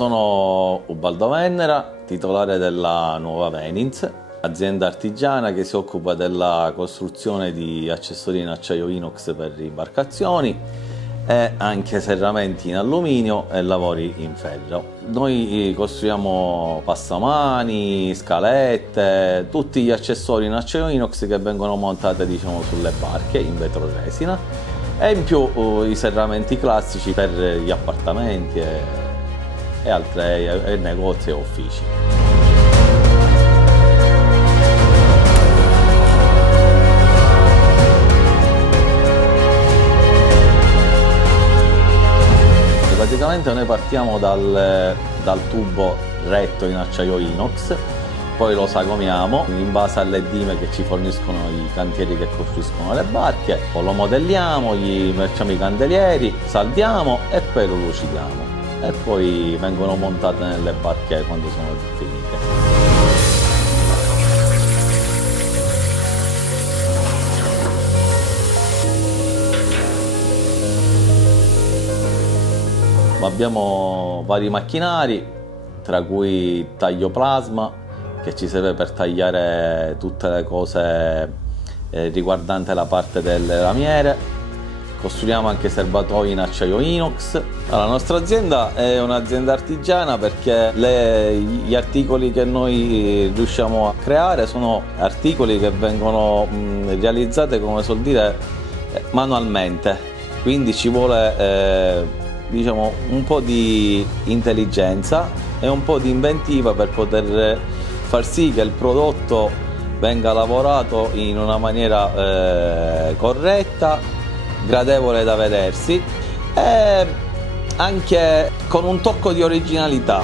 sono Ubaldo Vennera, titolare della Nuova Venins, azienda artigiana che si occupa della costruzione di accessori in acciaio inox per imbarcazioni e anche serramenti in alluminio e lavori in ferro. Noi costruiamo passamani, scalette, tutti gli accessori in acciaio inox che vengono montati sulle barche in vetroresina e in più i serramenti classici per gli appartamenti e altri negozi e uffici. Praticamente noi partiamo dal tubo retto in acciaio inox, poi lo sagomiamo in base alle dime che ci forniscono i cantieri che costruiscono le barche, poi lo modelliamo, gli merciamo i candelieri, saldiamo e poi lo lucidiamo e poi vengono montate nelle barche quando sono finite. Abbiamo vari macchinari, tra cui taglio plasma, che ci serve per tagliare tutte le cose riguardanti la parte delle lamiere. Costruiamo anche serbatoi in acciaio inox. La nostra azienda è un'azienda artigiana perché gli articoli che noi riusciamo a creare sono articoli che vengono realizzati, come suol dire, manualmente, quindi ci vuole un po' di intelligenza e un po' di inventiva per poter far sì che il prodotto venga lavorato in una maniera corretta, gradevole da vedersi e anche con un tocco di originalità.